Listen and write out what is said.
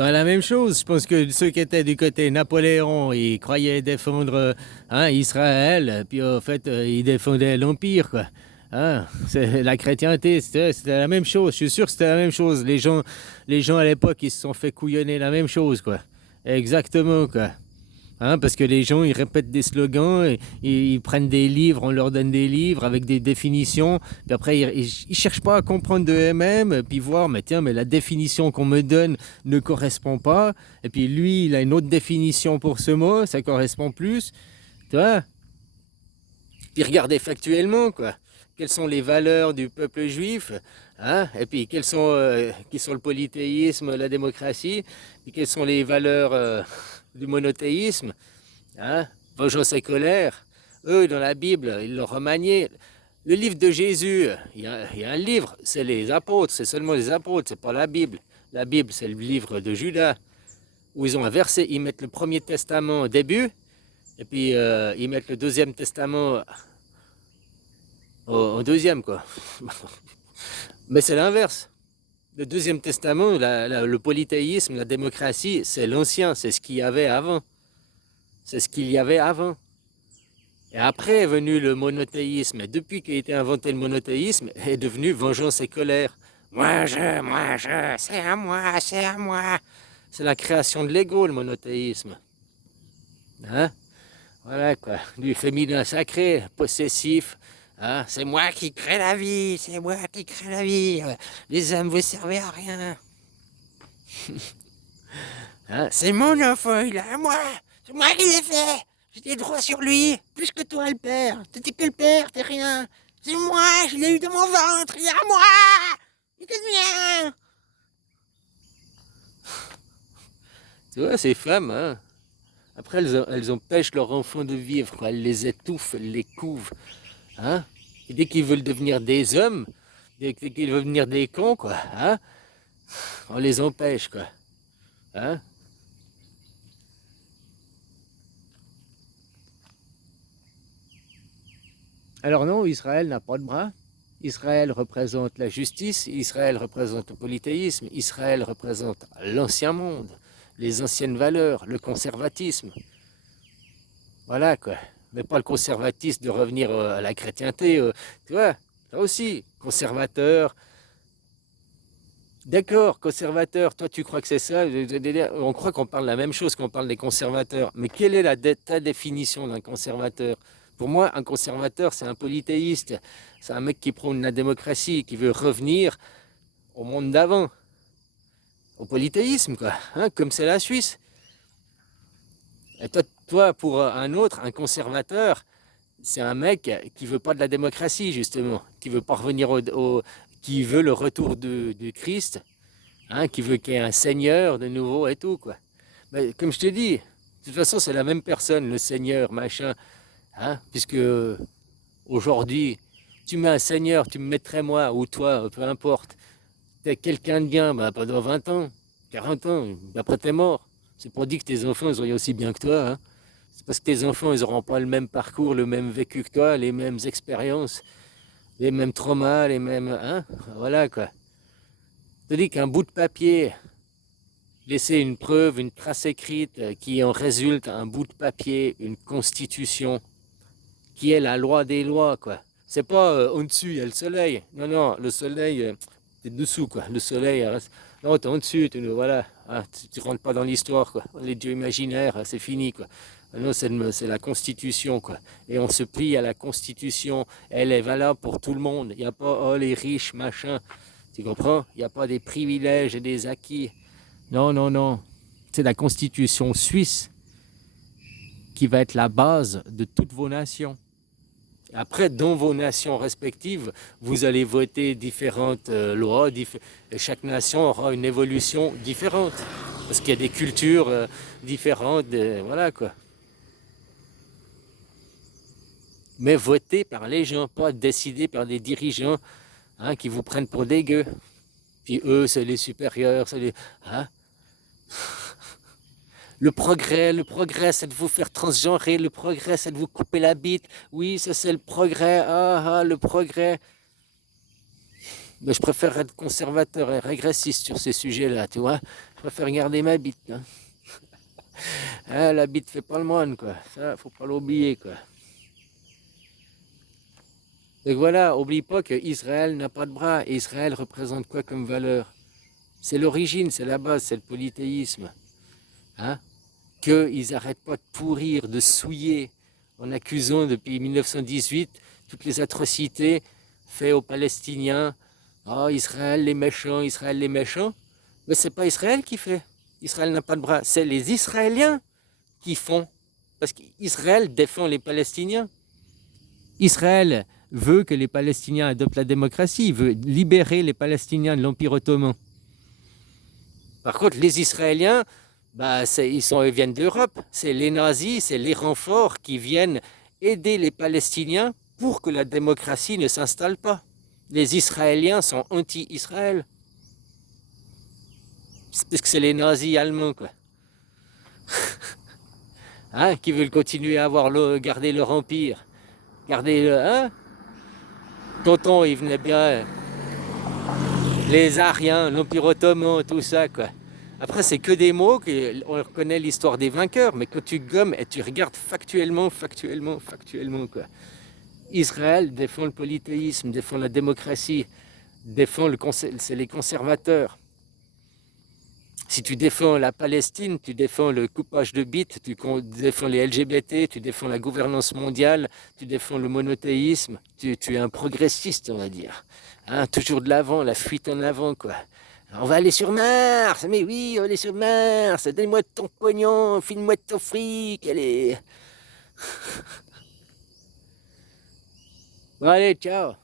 Ben, la même chose, je pense que ceux qui étaient du côté Napoléon, ils croyaient défendre Israël, puis en fait, ils défendaient l'Empire, quoi. C'est, la chrétienté, c'était la même chose, je suis sûr que c'était la même chose. Les gens à l'époque, ils se sont fait couillonner la même chose, quoi. Exactement, quoi. Parce que les gens, ils répètent des slogans, ils prennent des livres, on leur donne des livres avec des définitions, puis après, ils cherchent pas à comprendre de eux-mêmes, puis voir, mais tiens, mais la définition qu'on me donne ne correspond pas, et puis lui, il a une autre définition pour ce mot, ça correspond plus, tu vois. Puis regardez factuellement, quoi. Quelles sont les valeurs du peuple juif, et puis qui sont le polythéisme, la démocratie, et quelles sont les valeurs du monothéisme, vengeance et colère. Eux, dans la Bible, ils l'ont remanié. Le livre de Jésus, il y a un livre, c'est les apôtres, c'est seulement les apôtres, c'est pas la Bible. La Bible, c'est le livre de Judas, où ils ont un verset, ils mettent le premier testament au début, et puis ils mettent le deuxième testament au deuxième, quoi. Mais c'est l'inverse. Le deuxième testament, le polythéisme, la démocratie, c'est l'ancien, c'est ce qu'il y avait avant. C'est ce qu'il y avait avant. Et après est venu le monothéisme. Et depuis qu'a été inventé le monothéisme, est devenu vengeance et colère. Moi je, c'est à moi, c'est à moi. C'est la création de l'ego, le monothéisme. Voilà quoi, du féminin sacré, possessif. C'est moi qui crée la vie, c'est moi qui crée la vie. Les hommes, vous servez à rien. C'est mon enfant, il est à moi. C'est moi qui l'ai fait. J'ai des droits sur lui, plus que toi le père. T'es que le père, t'es rien. C'est moi, je l'ai eu dans mon ventre, il est à moi. Il est mien. Tu vois, ces femmes, après elles empêchent leurs enfants de vivre, quoi. Elles les étouffent, elles les couvent. Et dès qu'ils veulent devenir des hommes, dès qu'ils veulent devenir des cons, quoi, on les empêche, quoi. Hein. Alors non, Israël n'a pas de bras. Israël représente la justice, Israël représente le polythéisme, Israël représente l'ancien monde, les anciennes valeurs, le conservatisme. Voilà quoi. Mais pas le conservatisme de revenir à la chrétienté, tu vois, ça aussi, conservateur. D'accord, conservateur, toi tu crois que c'est ça? On croit qu'on parle la même chose, qu'on parle des conservateurs. Mais quelle est ta définition d'un conservateur? Pour moi, un conservateur, c'est un polythéiste. C'est un mec qui prône la démocratie, qui veut revenir au monde d'avant, au polythéisme, quoi. Comme c'est la Suisse. Et toi, pour un autre, un conservateur, c'est un mec qui veut pas de la démocratie, justement, qui veut pas revenir qui veut le retour du Christ, qui veut qu'il y ait un seigneur de nouveau et tout, quoi. Mais comme je te dis, de toute façon, c'est la même personne, le seigneur, machin, puisque aujourd'hui, tu mets un seigneur, tu me mettrais moi, ou toi, peu importe, t'es quelqu'un de bien, pendant 20 ans, 40 ans, après t'es mort. C'est pour dire que tes enfants, ils auraient aussi bien que toi, C'est parce que tes enfants, ils n'auront pas le même parcours, le même vécu que toi, les mêmes expériences, les mêmes traumas, les mêmes... Voilà, quoi. Je te dis qu'un bout de papier, laisser une preuve, une trace écrite qui en résulte un bout de papier, une constitution, qui est la loi des lois, quoi. C'est pas en dessus, il y a le soleil. Non, non, le soleil, t'es dessous, quoi. Le soleil, reste... Non, t'es en dessus, voilà. Tu rentres pas dans l'histoire, quoi. Les dieux imaginaires, c'est fini, quoi. Non, c'est la Constitution, quoi. Et on se plie à la Constitution. Elle est valable pour tout le monde. Il n'y a pas, oh, les riches, machin. Tu comprends? Il n'y a pas des privilèges et des acquis. Non, non, non. C'est la Constitution suisse qui va être la base de toutes vos nations. Après, dans vos nations respectives, vous allez voter différentes lois. Et chaque nation aura une évolution différente. Parce qu'il y a des cultures différentes. Voilà, quoi. Mais voté par les gens, pas décidé par des dirigeants qui vous prennent pour des gueux. Puis eux, c'est les supérieurs, c'est les... Le progrès, c'est de vous faire transgenrer, le progrès, c'est de vous couper la bite. Oui, ça c'est le progrès, le progrès. Mais je préfère être conservateur et régressiste sur ces sujets-là, tu vois. Je préfère garder ma bite, hein. Hein, la bite fait pas le moine, quoi. Ça, faut pas l'oublier, quoi. Donc voilà, oublie pas que Israël n'a pas de bras. Et Israël représente quoi comme valeur? C'est l'origine, c'est la base, c'est le polythéisme. Hein? Qu'ils n'arrêtent pas de pourrir, de souiller, en accusant depuis 1918 toutes les atrocités faites aux Palestiniens. Oh, Israël les méchants, Israël les méchants. Mais c'est pas Israël qui fait. Israël n'a pas de bras. C'est les Israéliens qui font. Parce qu'Israël défend les Palestiniens. Israël veut que les Palestiniens adoptent la démocratie, il veut libérer les Palestiniens de l'Empire ottoman. Par contre, les Israéliens, bah, ils viennent d'Europe. C'est les nazis, c'est les renforts qui viennent aider les Palestiniens pour que la démocratie ne s'installe pas. Les Israéliens sont anti-Israël. Parce que c'est les nazis allemands, quoi. Hein, qui veulent continuer à garder leur empire. Garder, hein? Tonton, il venait bien. Les Ariens, l'Empire ottoman, tout ça, quoi. Après, c'est que des mots, on reconnaît l'histoire des vainqueurs, mais quand tu gommes et tu regardes factuellement, quoi. Israël défend le polythéisme, défend la démocratie, c'est les conservateurs. Si tu défends la Palestine, tu défends le coupage de bits, tu défends les LGBT, tu défends la gouvernance mondiale, tu défends le monothéisme, tu es un progressiste, on va dire. Hein, toujours de l'avant, la fuite en avant, quoi. On va aller sur Mars, mais oui, on va aller sur Mars, donne-moi ton pognon, file-moi ton fric, allez. Bon, allez, ciao.